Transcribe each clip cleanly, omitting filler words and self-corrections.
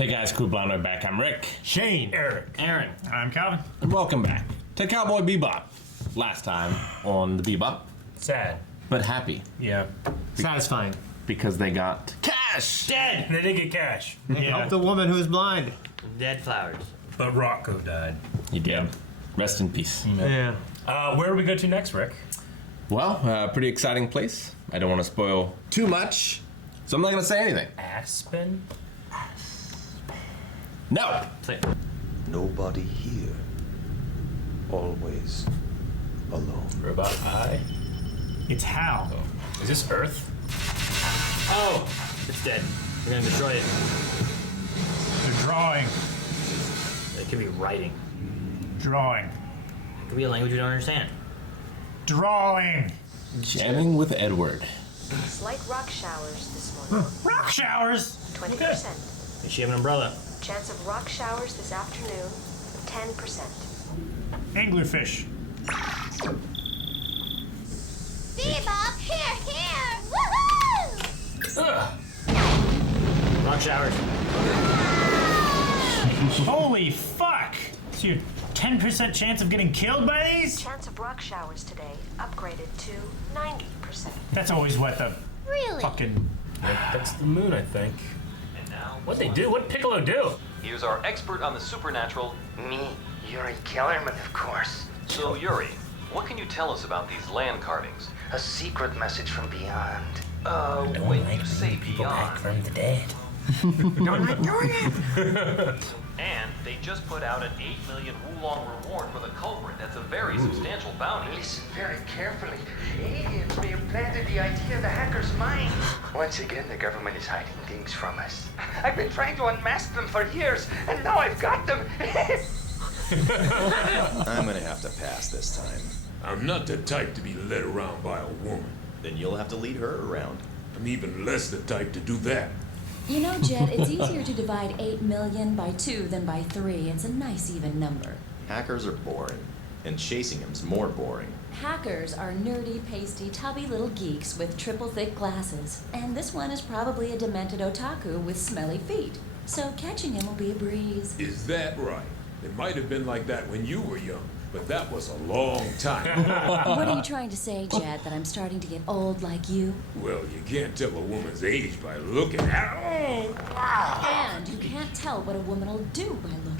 Hey guys, Cool Blind, we're back. I'm Rick. Shane. Eric. Aaron. I'm Calvin. And welcome back to Cowboy Bebop. Last time on the Bebop, Sad. but happy Yeah. Satisfying. because they got cash. Dead. They did get cash. Yeah. Help the woman who's blind. Dead flowers. But Rocco died. He did. Rest in peace. Yeah. Where do we go to next, Rick? Well, pretty exciting place. I don't want to spoil too much, so I'm not going to say anything. Aspen? No! Say it. Nobody here. Always alone. Robot Eye? It's Hal. Is this Earth? Oh! It's dead. We're gonna destroy it. They're drawing. It could be writing. Drawing. It could be a language we don't understand. Drawing. Jamming with Edward. Slight rock showers this morning. Rock showers. 20%. Does she have an umbrella? Chance of rock showers this afternoon, 10%. Anglerfish. Bebop, here! Woohoo! Rock showers. Holy fuck! So your 10% chance of getting killed by these? Chance of rock showers today, upgraded to 90%. That's always what the Really? fucking... That's the moon, I think. And now, What they do? What Piccolo do? here's our expert on the supernatural. Me, Yuri Kellerman, of course. So, Yuri, what can you tell us about these land carvings? A secret message from beyond. When you say beyond. from the dead. Don't like doing it! And they just put out an 8 million Wulong reward for the culprit. That's a very substantial bounty. Listen very carefully. Aliens may have planted the idea in the hacker's mind. Once again, the government is hiding things from us. I've been trying to unmask them for years, and now I've got them. I'm gonna have to pass this time. I'm not the type to be led around by a woman. Then you'll have to lead her around. I'm even less the type to do that. You know, Jed, it's easier to divide 8 million by 2 than by 3. It's a nice even number. Hackers are boring, and chasing them's more boring. Hackers are nerdy, pasty, tubby little geeks with triple thick glasses. And this one is probably a demented otaku with smelly feet. So catching him will be a breeze. Is that right? It might have been like that when you were young, but that was a long time. What are you trying to say, Jed, that I'm starting to get old like you? Well, you can't tell a woman's age by looking at her. And you can't tell what a woman will do by looking.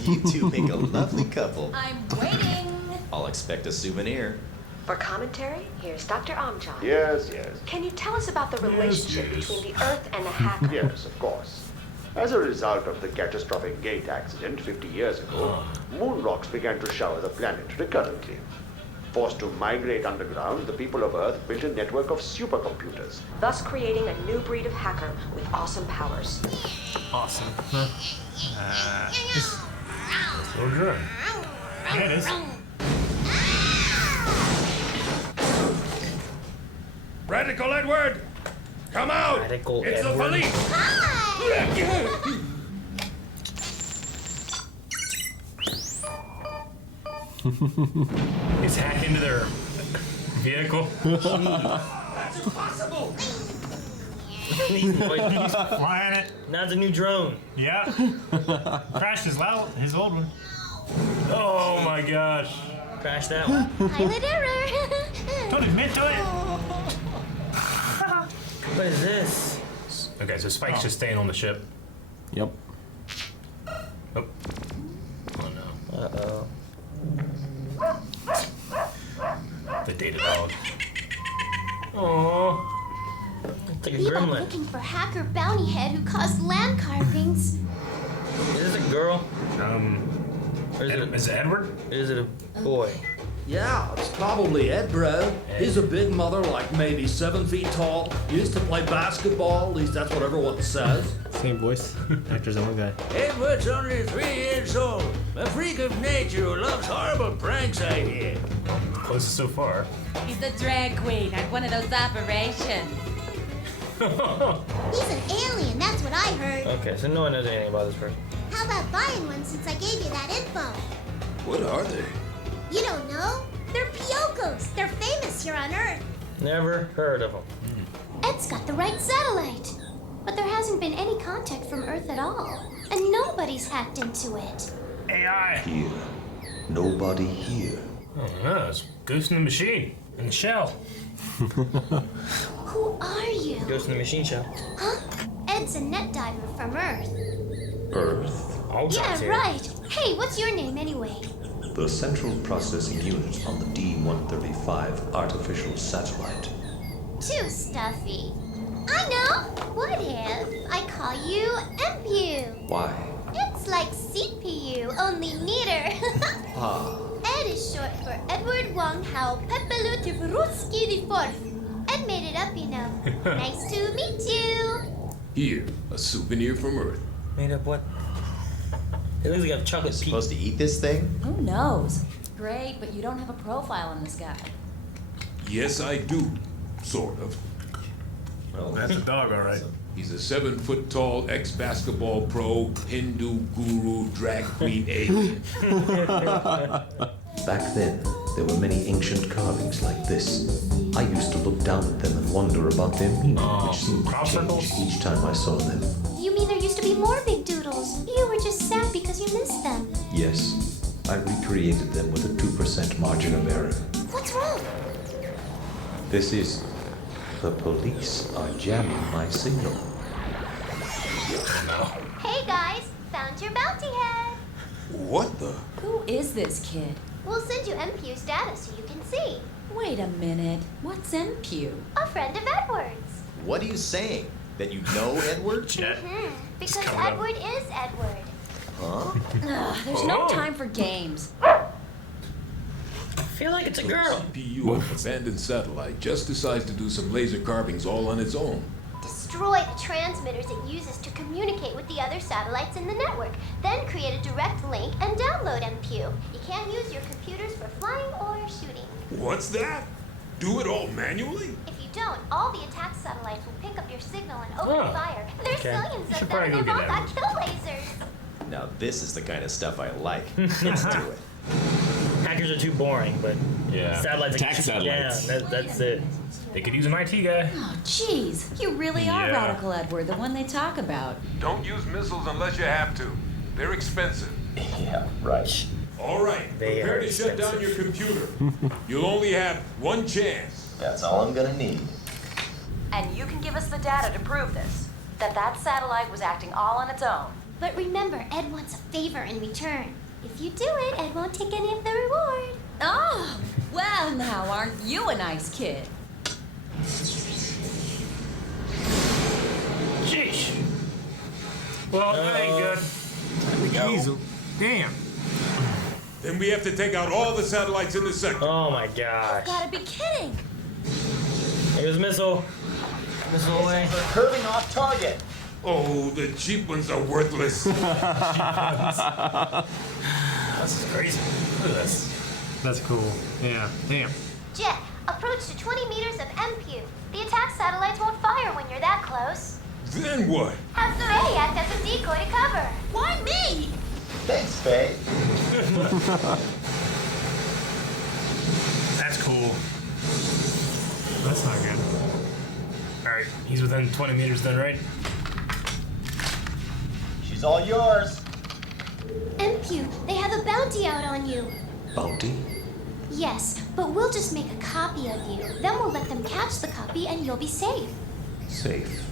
You two make a lovely couple. I'm waiting! I'll expect a souvenir. For commentary, here's Dr. Amjan. Yes. Can you tell us about the relationship between the Earth and the hacker? Yes, of course. As a result of the catastrophic gate accident 50 years ago, moon rocks began to shower the planet recurrently. Forced to migrate underground, the people of Earth built a network of supercomputers. Thus creating a new breed of hacker with awesome powers. Awesome. So good. Yeah, it is. Radical Edward! Come out! Radical it's Edward. the police! He's hacked into their vehicle. That's impossible! Flying it. Now it's a new drone. Yeah. Crashed his old one. Oh my gosh. Crash that one. Pilot error! Don't admit to it. What is this? Okay, so Spike's just staying on the ship. Yep. Oh. Oh no. Uh-oh. The data dog. Oh. It's like a Bebop gremlin. looking for hacker bounty head who caused land carvings. Is this a girl? Or Is it Edward? is it a boy? Yeah, it's probably Ed, bro. He's a big mother, like maybe 7 feet tall. Used to play basketball, at least that's what everyone says. Same voice. Actor's only guy. Edward's only 3 years old. A freak of nature who loves horrible pranks, I hear. Closest so far. He's a drag queen at one of those operations. He's an alien, that's what I heard. Okay, so no one knows anything about this person. How about buying one since I gave you that info? What are they? You don't know? They're Pyokos. They're famous here on Earth. Never heard of them. Ed's got the right satellite. but there hasn't been any contact from Earth at all. And nobody's hacked into it. AI. Here. Nobody here. Oh no, it's Goose in the Machine. In the shell. Who are you? Ghost in the Machine Shell. Huh? Ed's a net diver from Earth. Earth. Yeah, right. Hey, what's your name anyway? The central processing unit on the D-135 artificial satellite. Too stuffy. I know. What if I call you MPU? Why? It's like CPU, only neater. Ah. Ed is short for Edward Wong Hao Pepelutivruski the Fourth. Ed made it up, you know. Nice to meet you. Here, a souvenir from Earth. Made up what? It looks like a chocolate peak. Supposed to eat this thing? Who knows? Great, but you don't have a profile on this guy. Yes, I do. Sort of. Well, that's a dog, all right. He's a 7-foot-tall ex-basketball pro, Hindu guru, drag queen alien. Back then, there were many ancient carvings like this. I used to look down at them and wonder about their meaning, which seemed to change each time I saw them. You mean there used to be more big doodles? You were just sad because you missed them. Yes, I recreated them with a 2% margin of error. What's wrong? This is... The police are jamming my signal. Hey guys, found your bounty head. What the? Who is this kid? We'll send you MPU's data so you can see. Wait a minute. What's MPU? A friend of Edward's. What are you saying? That you know Edward? Because Edward is Edward. Huh? Ugh, there's no time for games. I feel like it's a girl. CPU of abandoned satellite just decides to do some laser carvings all on its own. Destroy the transmitters it uses to communicate with the other satellites in the network. Then create a direct link and download MPU. You can't use your computers for flying or shooting. What's that? Do it all manually? If you don't, all the attack satellites will pick up your signal and open fire. There's Okay. zillions You should of them and probably they've go all get got kill lasers. Now this is the kind of stuff I like. Let's do it. Hackers are too boring, but Yeah. satellites. Attack satellites. Yeah, that's it. They could use an IT guy. Oh, jeez. You really are Yeah. Radical Edward, the one they talk about. Don't use missiles unless you have to. They're expensive. Yeah, right. All right, They prepare are to shut down your computer. You'll only have one chance. That's all I'm gonna need. And you can give us the data to prove this. That satellite was acting all on its own. But remember, Ed wants a favor in return. If you do it, Ed won't take any of the reward. Oh, well now, aren't you a nice kid? Sheesh. Well, that ain't good. There we go. Damn. Then we have to take out all the satellites in the sector. Oh my gosh. Gotta be kidding. It was missile. Missile away. Curving off target. Oh, the cheap ones are worthless. This is crazy. Look at this. That's cool. Yeah. Damn. Jet, approach to 20 meters of MPU. The attack satellites won't fire when you're that close. Then what? Have Faye act as a decoy to cover. Why me? Thanks, Faye. That's cool. That's not good. Alright, he's within 20 meters then, right? She's all yours. MPU, they have a bounty out on you. Bounty? Yes, but we'll just make a copy of you. Then we'll let them catch the copy and you'll be safe. Safe.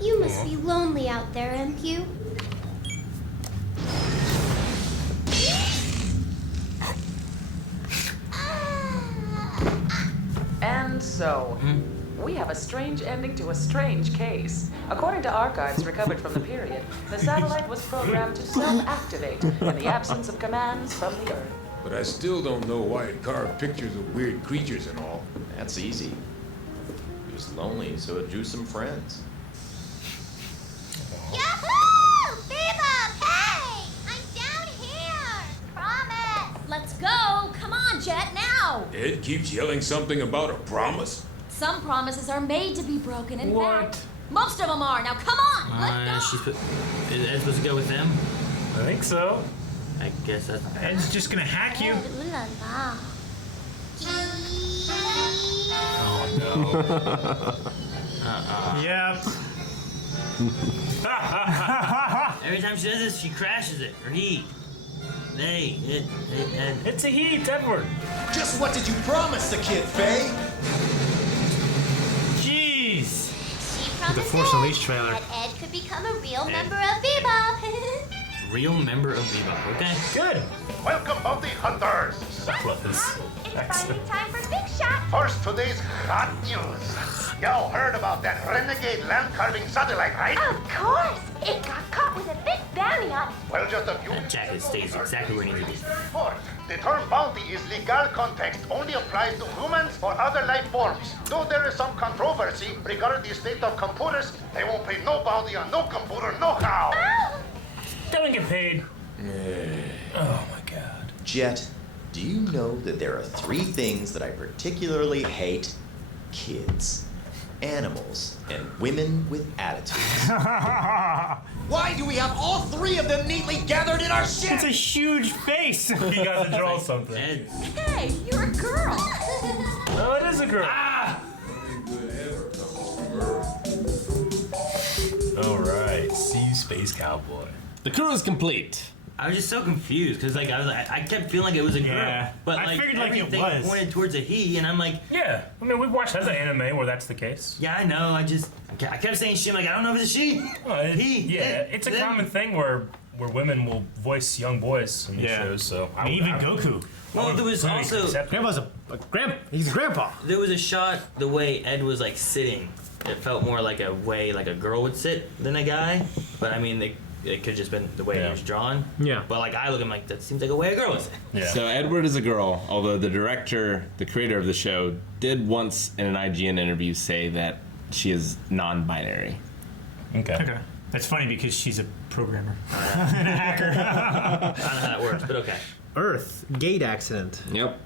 You must be lonely out there, MPU. And so, we have a strange ending to a strange case. According to archives recovered from the period, the satellite was programmed to self-activate in the absence of commands from the Earth. But I still don't know why it carved pictures of weird creatures and all. That's easy. He was lonely, so it drew some friends. Yahoo! Bebop, hey! I'm down here! Promise! Let's go! Come on, Jet, now! Ed keeps yelling something about a promise. Some promises are made to be broken. In fact, most of them are. Now, come on! Let's go! Is Ed supposed to go with them? I think so. I guess that's. Ed's just gonna hack you. Ed, ooh la la. Oh no. Yep. Every time she does this, she crashes it. Or he. They. It. It's a he. It's Edward. Just what did you promise the kid, Faye? Jeez. She promised The Force Unleashed Ed trailer. that Ed could become a real member of Bebop. Real member of Bebop. Okay. Good. Welcome, bounty hunters. That was. It's finally time for Big Shot. First, today's hot news. Y'all heard about that renegade land-carving satellite, right? Of course. It got caught with a big bounty on it. Well, just a few... That jacket stays exactly where it needs to be. Report. The term bounty is legal context, only applies to humans or other life forms. Though there is some controversy regarding the state of computers, they won't pay no bounty on no computer, no how. Don't get paid. Oh my god. Jet, do you know that there are 3 things that I particularly hate? Kids, animals, and women with attitudes. Why do we have all 3 of them neatly gathered in our ship? It's a huge face. You got to draw something. Hey, you're a girl. Oh, it is a girl. Ah! All right. See you, Space Cowboy. The crew is complete. I was just so confused because like I kept feeling like it was a girl, Yeah. but I like figured like it everything was. pointed towards a he, and I'm like, Yeah. I mean, we've watched other anime where that's the case. yeah, I know. I kept saying shit like I don't know if it's a she. He. Yeah, it's a common thing where women will voice young boys in these shows. So I mean, even Goku. Well, there was also Grandpa's he's a grandpa. there was a shot the way Ed was like sitting. It felt more like a way like a girl would sit than a guy, but I mean it could just been the way it was drawn. Yeah. But like I look at him like that seems like a way a girl would sit. Yeah. So Edward is a girl, although the creator of the show, did once in an IGN interview say that she is non-binary. Okay. That's funny because she's a programmer. And a hacker. I don't know how that works, but okay. Earth gate accident. Yep.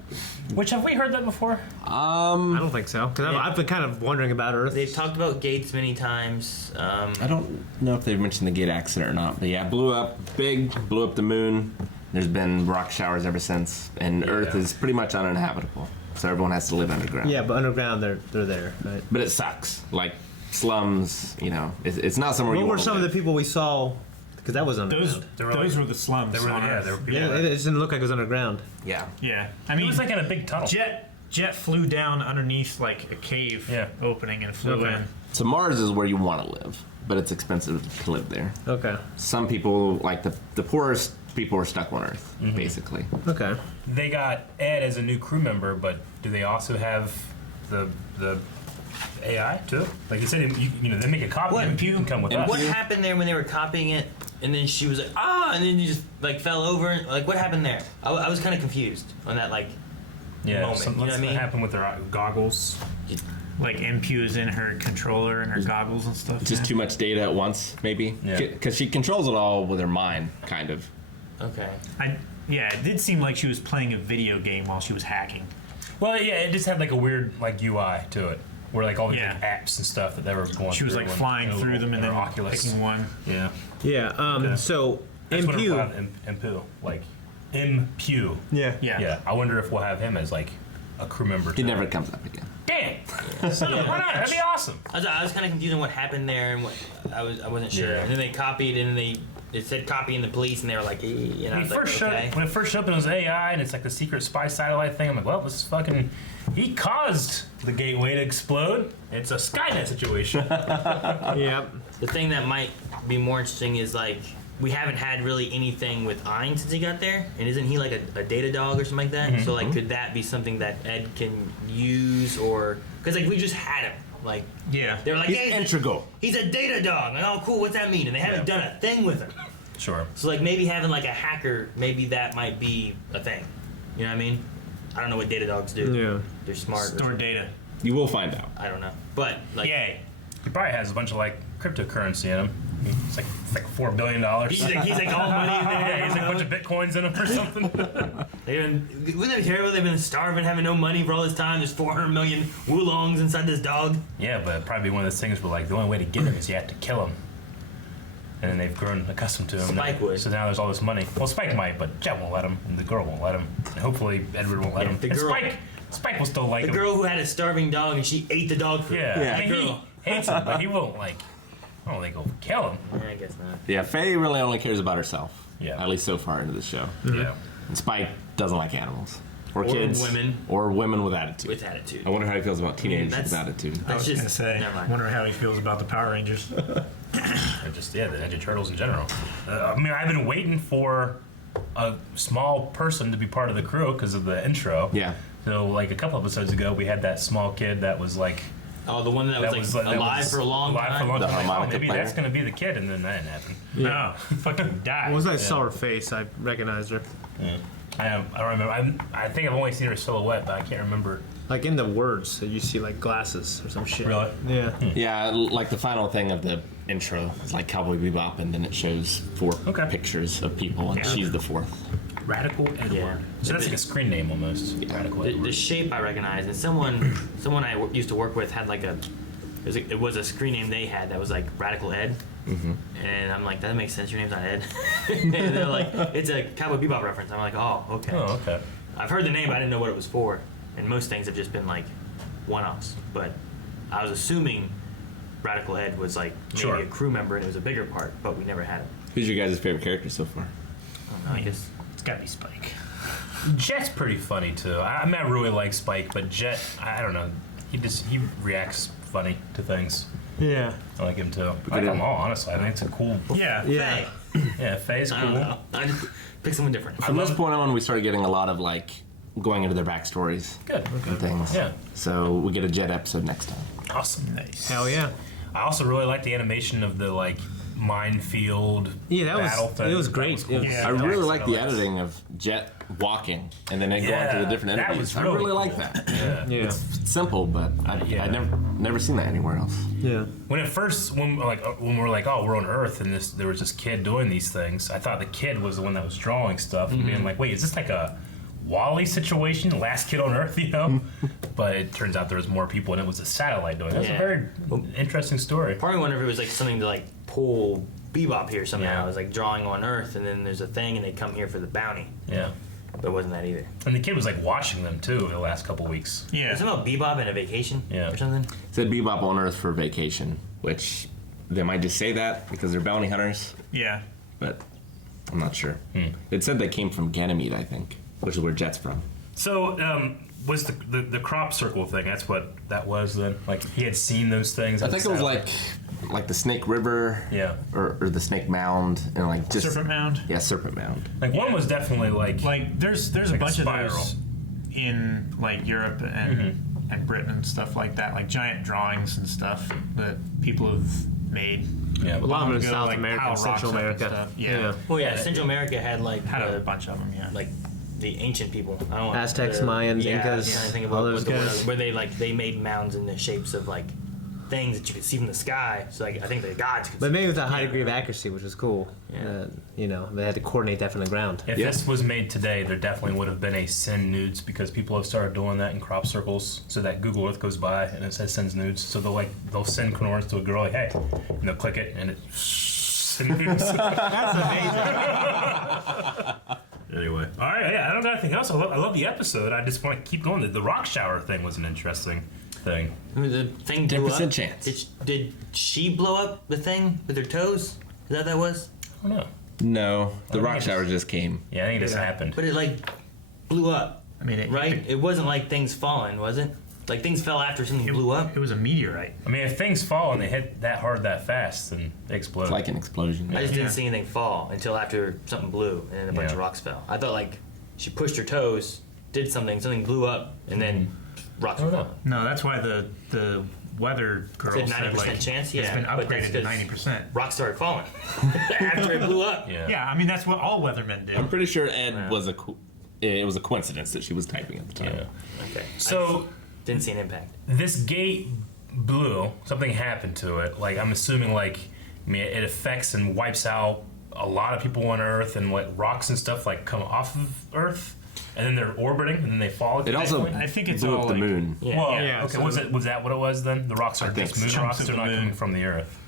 Which have we heard that before? I don't think so. Because I've been kind of wondering about Earth. They've talked about gates many times. I don't know if they've mentioned the gate accident or not, but yeah, blew up the moon. There's been rock showers ever since, and Earth is pretty much uninhabitable, so everyone has to live underground. Yeah, but underground they're there, right? But it sucks. Like slums, it's not somewhere you What were want to some of the live. people we saw? Because that was underground. Those were the slums. They were, yeah, they were people yeah, it didn't look like it was underground. Yeah. Yeah. I mean, it was like in a big tunnel. Jet flew down underneath like a cave opening and flew in. So Mars is where you want to live, but it's expensive to live there. Okay. Some people, like the poorest people, are stuck on Earth, basically. Okay. They got Ed as a new crew member, but do they also have the AI too? Like you said, they make a copy and you can come with us. What happened there when they were copying it, and then she was like, and then you just like fell over? Like what happened there? I was kind of confused on that moment. You know what I mean? happened with their goggles. Like MPU is in her controller and her goggles and stuff. Just too much data at once, maybe. Because she controls it all with her mind, kind of. Okay. It did seem like she was playing a video game while she was hacking. Well, yeah, it just had like a weird like UI to it, where like all these like, apps and stuff that they were going. She was like flying through them and then Oculus. picking one. Yeah. Yeah. So That's what MPU. MPU, like MPU. Yeah. I wonder if we'll have him as like a crew member. He never comes up again. Damn. Why not? That'd be awesome. I was kind of confused on what happened there, and what I wasn't sure. Yeah. And then they copied, and then it said copying the police, and they were like, When it first showed up, it was AI, and it's like the secret spy satellite thing. I'm like, well, this is fucking. He caused the gateway to explode. It's a Skynet situation. Yep. The thing that might be more interesting is like we haven't had really anything with Ein since he got there, and isn't he like a data dog or something like that? So like, could that be something that Ed can use, or because like we just had him, like they were like, He's hey, integral. He's a data dog. Like, oh, cool. What's that mean? And they haven't done a thing with him. Sure. So like maybe having like a hacker, maybe that might be a thing. You know what I mean? I don't know what data dogs do. Yeah. They're smart. Store data. You will find out. I don't know, but like, Yay. He probably has a bunch of like cryptocurrency in him. It's like $4 billion. He's like all money in there. Yeah, he's like a bunch of bitcoins in him or something. Wouldn't that be terrible? They've been starving, having no money for all this time. There's 400 million Wulongs inside this dog. Yeah, but it'd probably be one of those things where like the only way to get him is you have to kill him. And then they've grown accustomed to him. Spike would. So now there's all this money. Well, Spike might, but Jet won't let him, and the girl won't let him. And hopefully Edward won't let him. the And girl- Spike will still like The him. girl who had a starving dog and she ate the dog food. Yeah, I mean, girl. he hates him, but he won't like. I don't think he'll kill him. Yeah, I guess not. Yeah, Faye really only cares about herself. Yeah. At least so far into the show. Yeah. And Spike doesn't like animals. Or kids. Women. Or women with attitude. With attitude. I wonder how he feels about teenagers with attitude. I was gonna say, wonder how he feels about the Power Rangers. Or just the Ninja Turtles in general. I mean, I've been waiting for a small person to be part of the crew because of the intro. Yeah. So like a couple episodes ago, we had that small kid that was like. Oh, the one that was alive for a long time. Alive for a long time. Maybe that's gonna be the kid, and then that didn't happen. No, fucking died. Once I saw her face, I recognized her. Yeah. I don't remember. I think I've only seen her silhouette, but I can't remember. Like in the words, so you see like glasses or some shit. Really? Yeah. Yeah, like the final thing of the intro is like Cowboy Bebop, and then it shows 4 pictures of people, and she's the 4th. Radical Edward. Yeah. So that's like a screen name almost. Radical Edward. The shape I recognize, and someone I used to work with had like it was a screen name they had that was like Radical Ed. Mm-hmm. And I'm like, that makes sense. Your name's not Ed. And they're like, it's a Cowboy Bebop reference. I'm like, oh, okay. Oh, okay. I've heard the name, but I didn't know what it was for. And most things have just been like one-offs. But I was assuming Radical Ed was like maybe a crew member and it was a bigger part, but we never had it. Who's your guys' favorite character so far? I don't know, I guess it's gotta be Spike. Jet's pretty funny too. I mean, I really like Spike, but Jet, I don't know. He reacts funny to things. Yeah. I like him too. I like them all, honestly. I think it's a cool. Yeah. Faye. Yeah, Faye's cool. I don't know. I just pick someone different. From this point on, we started getting a lot of like going into their backstories. Good. And things. Yeah. So we get a Jet episode next time. Awesome. Nice. Hell yeah. I also really like the animation of the like minefield battle thing. It was great. That was cool. I really like the editing of Jet walking and then it going to the different that enemies. was really I really cool. like that. Yeah. It's simple, but I never seen that anywhere else. Yeah. When we were like, oh, we're on Earth, and there was this kid doing these things. I thought the kid was the one that was drawing stuff, and being like, wait, is this like a Wall-E situation, last kid on Earth, you know? But it turns out there was more people, and it was a satellite doing it. That's a very interesting story. Part of me wonder if it was like something to like pull Bebop here somehow. It was like drawing on Earth, and then there's a thing, and they come here for the bounty. Yeah. But it wasn't that either. And the kid was like watching them too over the last couple weeks. Yeah. It's about Bebop and a vacation or something. It said Bebop on Earth for vacation, which they might just say that because they're bounty hunters. Yeah. But I'm not sure. It said they came from Ganymede, I think, which is where Jet's from. So, was the crop circle thing, that's what that was then? Like, he had seen those things? I think it was like the Snake River, or the Snake Mound, and like just Serpent Mound. Yeah, Serpent Mound. Like one was definitely like there's like a bunch of spiral. those in like Europe and Britain and stuff like that, like giant drawings and stuff that people have made. Yeah, a lot of them in Ago, South like America, Pile Central Rocks up and America. stuff. Yeah. Well, yeah, Central America had like a bunch of them. Yeah. Like the ancient people. I don't know. Aztecs, Mayans, Incas, I'm trying to think of all what those the word guys. is, where they made mounds in the shapes of like things that you could see from the sky. So like, I think the gods could But see. maybe with a high degree of accuracy, which was cool. Yeah. You know, they had to coordinate that from the ground. If this was made today, there definitely would have been a send nudes because people have started doing that in crop circles. So that Google Earth goes by and it says sends nudes. So they'll send coordinates to a girl like, hey, and they'll click it and it sends nudes. That's amazing. Anyway, all right, yeah, I don't got anything else. I love the episode. I just want to keep going. The rock shower thing was an interesting thing. The thing blew 10% up. chance. Did she blow up the thing with her toes? Is that what that was? I don't know. No, the rock shower just came. Yeah, I think it just happened. But it like blew up. I mean, it wasn't like things falling, was it? Like things fell after something blew up. It was a meteorite. I mean, if things fall and they hit that hard that fast, then they explode. It's like an explosion. I just didn't see anything fall until after something blew and then a bunch of rocks fell. I thought like she pushed her toes, did something blew up, and then rocks fell. No, that's why the weather girl Said said 90% like chance. it's been but that's upgraded to 'cause 90%. Rocks started falling after it blew up. Yeah, I mean that's what all weathermen do. I'm pretty sure Ed was it was a coincidence that she was typing at the time. Okay. So didn't see an impact. This gate blew. Something happened to it. Like I'm assuming, like it affects and wipes out a lot of people on Earth, and like rocks and stuff like come off of Earth, and then they're orbiting, and then they fall. It also I think it's blew all up the like, moon. Well, Yeah, okay. so Was that what it was then? The rocks are think just moon so. rocks. Chunks They're of not the moon. coming from the Earth.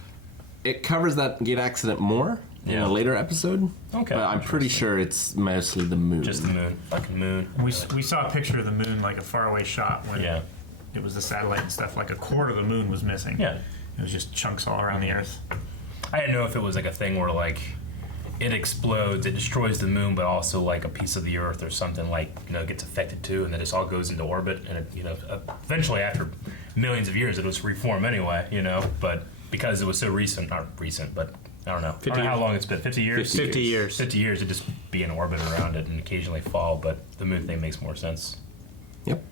It covers that gate accident more in a later episode. Okay. But I'm pretty sure it's mostly the moon. Just the moon. Fucking moon. We saw a picture of the moon, like a faraway shot when it was the satellite and stuff. Like a quarter of the moon was missing. Yeah. It was just chunks all around the Earth. I didn't know if it was like a thing where like it explodes, it destroys the moon, but also like a piece of the Earth or something like gets affected too, and then it all goes into orbit, and it, eventually after millions of years it'll reform anyway, But because it was so recent, not recent, but I don't know. I don't know how long it's been. 50 years. 50 years. 50 years. It'd just be in orbit around it and occasionally fall, but the moon thing makes more sense. Yep.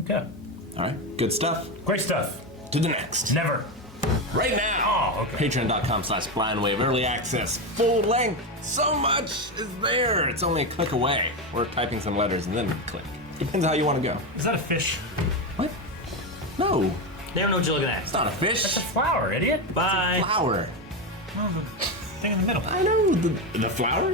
Okay. All right. Good stuff. Great stuff. To the next. Never. Right now. Oh, okay. Patreon.com/blindwave. Early access. Full length. So much is there. It's only a click away. We're typing some letters and then click. Depends how you want to go. Is that a fish? What? No. They don't know what you're looking at. It's not a fish. That's a flower, idiot. Bye. It's a flower. Oh, the thing in the middle. I know. The flower?